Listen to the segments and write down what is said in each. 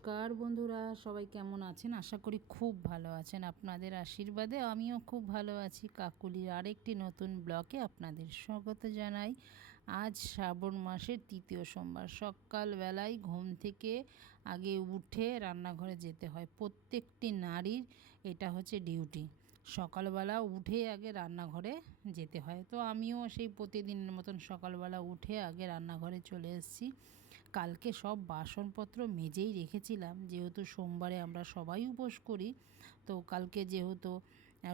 নমস্কার বন্ধুরা, সবাই কেমন আছেন? আশা করি খুব ভালো আছেন। আপনাদের আশীর্বাদে আমিও খুব ভালো আছি। কাকুলির আরেকটি নতুন ব্লগে আপনাদের স্বাগত জানাই। আজ শ্রাবণ মাসের তৃতীয় সোমবার। সকালবেলায় ঘুম থেকে আগে উঠে রান্নাঘরে যেতে হয়। প্রত্যেকটি নারীর এটা হচ্ছে ডিউটি। সকালবেলা উঠে আগে রান্নাঘরে যেতে হয়। তো আমিও সেই প্রতিদিনের মতন সকালবেলা উঠে আগে রান্নাঘরে চলে এসেছি। কালকে সব বাসনপত্র মেজেই রেখেছিলাম, যেহেতু সোমবারে আমরা সবাই উপোস করি। তো কালকে যেহেতু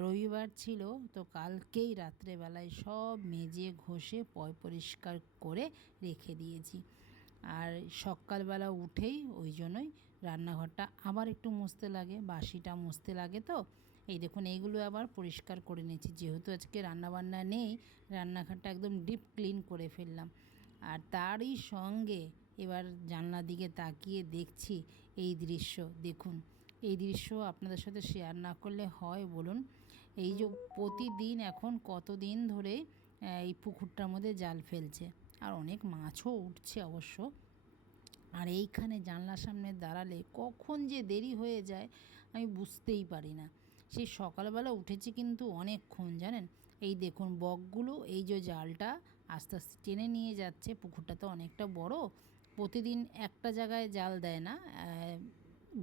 রবিবার ছিল, তো কালকেই রাত্রেবেলায় সব মেজে ঘষে পরিষ্কার করে রেখে দিয়েছি। আর সকালবেলা উঠেই ওই জন্যই রান্নাঘরটা আবার একটু মুছতে লাগে, বাসিটা মুছতে লাগে। তো এই দেখুন, এইগুলো আবার পরিষ্কার করে নিয়েছি, যেহেতু আজকে রান্নাবান্না নেই। রান্নাঘরটা একদম ডিপ ক্লিন করে ফেললাম। আর তারই সঙ্গে এবার জানলার দিকে তাকিয়ে দেখছি এই দৃশ্য। দেখুন, এই দৃশ্য আপনাদের সাথে শেয়ার না করলে হয় বলুন? এই যে প্রতিদিন এখন কতদিন ধরে এই পুকুরটার মধ্যে জাল ফেলছে, আর অনেক মাছও উঠছে অবশ্য। আর এইখানে জানলার সামনে দাঁড়ালে কখন যে দেরি হয়ে যায় আমি বুঝতেই পারি না। সেই সকালবেলা উঠেছি কিন্তু অনেকক্ষণ, জানেন। এই দেখুন বকগুলো এই যে জালটা আস্তে আস্তে টেনে নিয়ে যাচ্ছে। পুকুরটা তো অনেকটা বড়, প্রতিদিন একটা জায়গায় জাল দেয় না,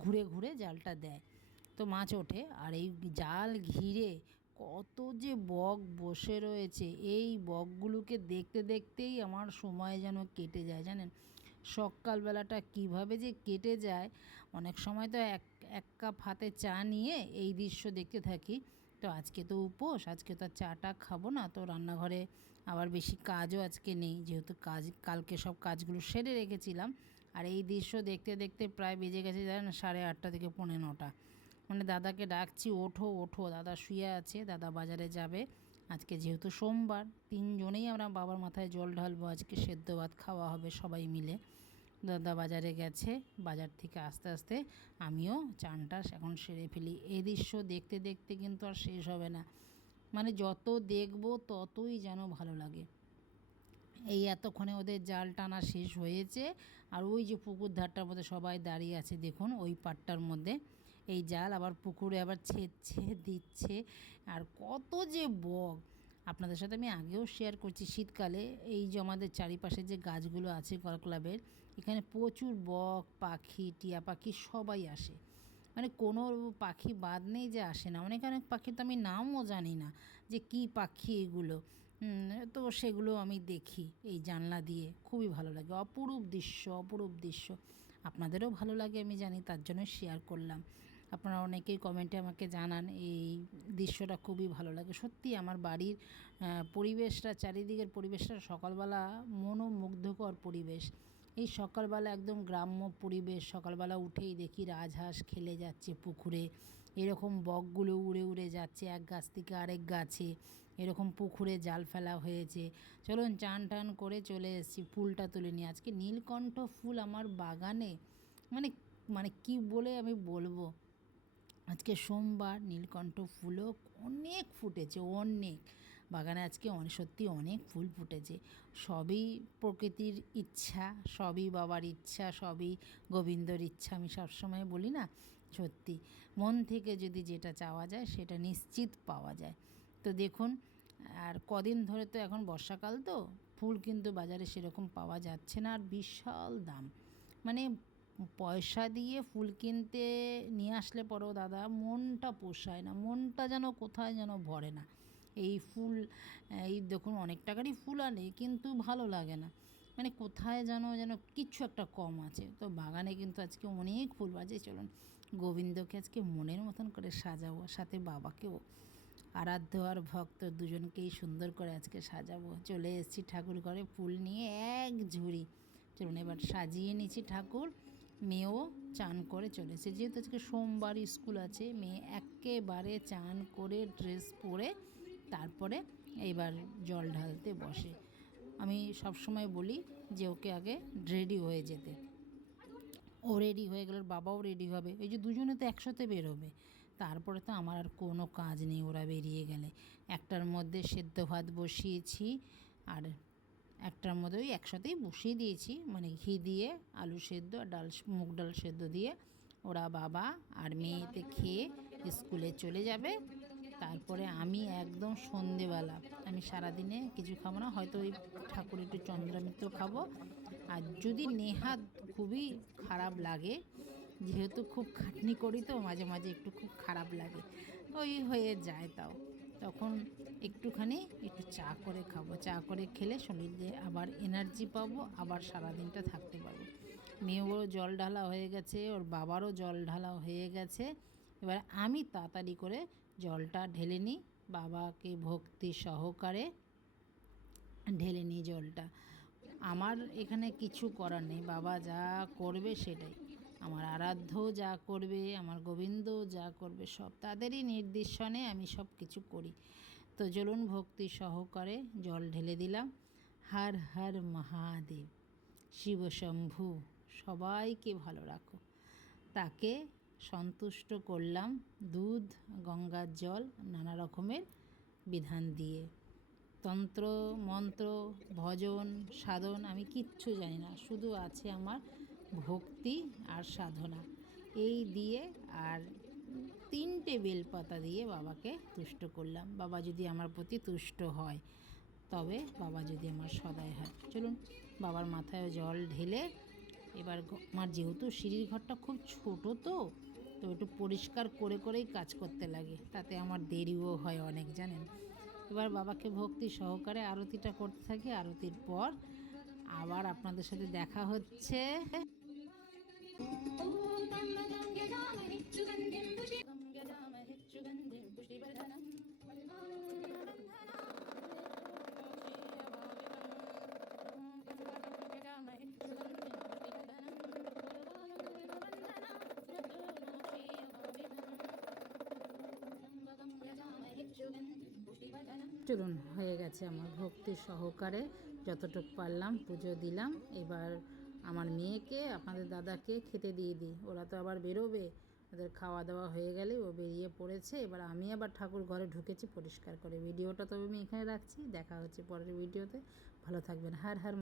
ঘুরে ঘুরে জালটা দেয়, তো মাছ ওঠে। আর এই জাল ঘিরে কত যে বক বসে রয়েছে, এই বকগুলোকে দেখতে দেখতেই আমার সময় যেন কেটে যায়, জানেন। সকালবেলাটা কিভাবে যে কেটে যায়, অনেক সময় তো এক কাপ হাতে চা নিয়ে এই দৃশ্য দেখতে থাকি। তো আজকে তো উপোস, আজকে তো আর চাটা খাবো না। তো রান্নাঘরে আবার বেশি কাজও আজকে নেই, যেহেতু কালকে সব কাজগুলো সেরে রেখেছিলাম। আর এই দৃশ্য দেখতে দেখতে প্রায় বেজে গেছে জানেন 8:30 থেকে 9:45। মানে দাদাকে ডাকছি, ওঠো ওঠো, দাদা শুয়ে আছে, দাদা বাজারে যাবে। আজকে যেহেতু সোমবার, তিনজনেই আমরা বাবার মাথায় জল ঢালবো। আজকে সেদ্ধ ভাত খাওয়া হবে সবাই মিলে। দাদা বাজারে গেছে, বাজার থেকে আস্তে আস্তে আমিও চানটা এখন সেরে ফেলি। এই দৃশ্য দেখতে দেখতে কিন্তু আর শেষ হবে না, মানে যত দেখব ততই যেন ভালো লাগে। এই এতক্ষণে ওদের জাল টানা শেষ হয়েছে, আর ওই যে পুকুর ধারটার মধ্যে সবাই দাঁড়িয়ে আছে, দেখুন ওই পাটটার মধ্যে এই জাল আবার পুকুরে আবার ছেদছে দিচ্ছে। আর কত যে বক, আপনাদের সাথে আমি আগেও শেয়ার করছি, শীতকালে এই যে আমাদের চারিপাশে যে গাছগুলো আছে ক্লাবের, এখানে প্রচুর বক, পাখি, টিয়া পাখি সবাই আসে। মানে কোনো পাখি বাদ নেই যে আসে না। অনেক অনেক পাখি তো আমি নামও জানি না যে কী পাখি এগুলো। তো সেগুলো আমি দেখি এই জানলা দিয়ে, খুবই ভালো লাগে। অপরূপ দৃশ্য, অপরূপ দৃশ্য। আপনাদেরও ভালো লাগে আমি জানি, তার জন্য শেয়ার করলাম। আপনারা অনেকেই কমেন্টে আমাকে জানান এই দৃশ্যটা খুবই ভালো লাগে। সত্যি আমার বাড়ির পরিবেশটা, চারিদিকের পরিবেশটা সকালবেলা মনোমুগ্ধকর পরিবেশ। এই সকালবেলা একদম গ্রাম্য পরিবেশ। সকালবেলা উঠেই দেখি রাজহাঁস খেলে যাচ্ছে পুকুরে, এরকম বকগুলো উড়ে উড়ে যাচ্ছে এক গাছ থেকে আরেক গাছে, এরকম পুকুরে জাল ফেলা হয়েছে। চলুন চান টান করে চলে এসেছি, ফুলটা তুলে নিয়ে। আজকে নীলকণ্ঠ ফুল আমার বাগানে, মানে মানে কি বলে আমি বলবো। আজকে সোমবার, নীলকণ্ঠ ফুলও অনেক ফুটেছে, অনেক বাগানে আজকে সত্যি অনেক ফুল ফুটেছে। সবই প্রকৃতির ইচ্ছা, সবই বাবার ইচ্ছা, সবই গোবিন্দর ইচ্ছা। আমি সবসময় বলি না, সত্যি মন থেকে যদি যেটা চাওয়া যায় সেটা নিশ্চিত পাওয়া যায়। তো দেখুন, আর কদিন ধরে তো এখন বর্ষাকাল, তো ফুল কিন্তু বাজারে সেরকম পাওয়া যাচ্ছে না, আর বিশাল দাম। মানে পয়সা দিয়ে ফুল কিনতে নিয়ে আসলে পরেও দাদা মনটা পোষায় না, মনটা যেন কোথায় যেন ভরে না। এই ফুল, এই দেখুন অনেক টাকারই ফুল আনে কিন্তু ভালো লাগে না, মানে কোথায় যেন যেন কিচ্ছু একটা কম আছে। তো বাগানে কিন্তু আজকে অনেক ফুল বাজে। চলুন গোবিন্দকে আজকে মনের মতন করে সাজাবো, সাথে বাবাকেও, আরাধ্য আর ভক্ত দুজনকেই সুন্দর করে আজকে সাজাবো। চলে এসেছি ঠাকুর ঘরে ফুল নিয়ে এক ঝুড়ি। চলুন এবার সাজিয়ে নিচ্ছি ঠাকুর। মেয়েও চান করে চলেছে, যেহেতু আজকে সোমবার স্কুল আছে। মেয়ে একেবারে চান করে ড্রেস পরে তারপরে এবার জল ঢালতে বসে। আমি সবসময় বলি যে ওকে আগে রেডি হয়ে যেতে। ও রেডি হয়ে গেলে বাবাও রেডি হবে, এই যে দুজনে তো একসাথে বেরোবে। তারপরে তো আমার আর কোনো কাজ নেই ওরা বেরিয়ে গেলে। একটার মধ্যে সেদ্ধ ভাত বসিয়েছি, আর একটার মধ্যে ওই একসাথেই বসিয়ে দিয়েছি, মানে ঘি দিয়ে আলু সেদ্ধ আর মুগ ডাল সেদ্ধ দিয়ে ওরা বাবা আর মেয়েতে খেয়ে স্কুলে চলে যাবে। তারপরে আমি একদম সন্ধেবেলা, আমি সারাদিনে কিছু খাবো না, হয়তো ওই ঠাকুর একটু চন্দ্রামৃত খাবো। আর যদি নেহাত খুবই খারাপ লাগে, যেহেতু খুব খাটনি করি তো মাঝে মাঝে একটু খুব খারাপ লাগে, ওই হয়ে যায়, তাও তখন একটুখানি একটু চা করে খাবো। চা করে খেলে শরীরে আবার এনার্জি পাবো, আবার সারাদিনটা থাকতে পারবো। মেয়েরও জল ঢালা হয়ে গেছে, ওর বাবারও জল ঢালা হয়ে গেছে। এবার আমি তাড়াতাড়ি করে জলটা ঢেলে নিই, বাবাকে ভক্তি সহকারে ঢেলে নিই জলটা। আমার এখানে কিছু করার নেই, বাবা যা করবে সেটাই, আমার আরাধ্য যা করবে, আমার গোবিন্দ যা করবে, সব তাদেরই নির্দেশনে আমি সব কিছু করি। তো চলুন ভক্তি সহকারে জল ঢেলে দিলাম। হর হর মহাদেব, শিব শম্ভু সবাইকে ভালো রাখো, তাকে সন্তুষ্ট করলাম দুধ, গঙ্গার জল, নানা রকমের বিধান দিয়ে। তন্ত্র মন্ত্র ভজন সাধন আমি কিচ্ছু জানি না, শুধু আছে আমার ভক্তি আর সাধনা, এই দিয়ে আর 3টে বেলপাতা দিয়ে বাবাকে তুষ্ট করলাম। বাবা যদি আমার প্রতি তুষ্ট হয়, তবে বাবা যদি আমার সদয় হয়। চলুন বাবার মাথায় জল ঢেলে এবার আমার যেহেতু সিঁড়ির ঘরটা খুব ছোট, তো একটু পরিষ্কার করে করেই কাজ করতে লাগে, তাতে আমার দেরিও হয় অনেক, জানেন। এবার বাবাকে ভক্তি সহকারে আরতিটা করতে থাকি। আরতির পর আবার আপনাদের সাথে দেখা হচ্ছে। চলুন হয়ে গেছে আমার ভক্তি সহকারে যতটুকু পারলাম পুজো দিলাম। এবার আমার মেয়েকে আপনাদের দাদাকে খেতে দিয়ে দিই, ওরা তো আবার বেরোবে, ওদের খাওয়া দাওয়া হয়ে গেলে ও বেরিয়ে পড়েছে। এবার আমি আবার ঠাকুর ঘরে ঢুকেছি পরিষ্কার করে। ভিডিওটা তবে আমি এখানে রাখছি, দেখা হচ্ছে পরের ভিডিওতে। ভালো থাকবেন। হর হর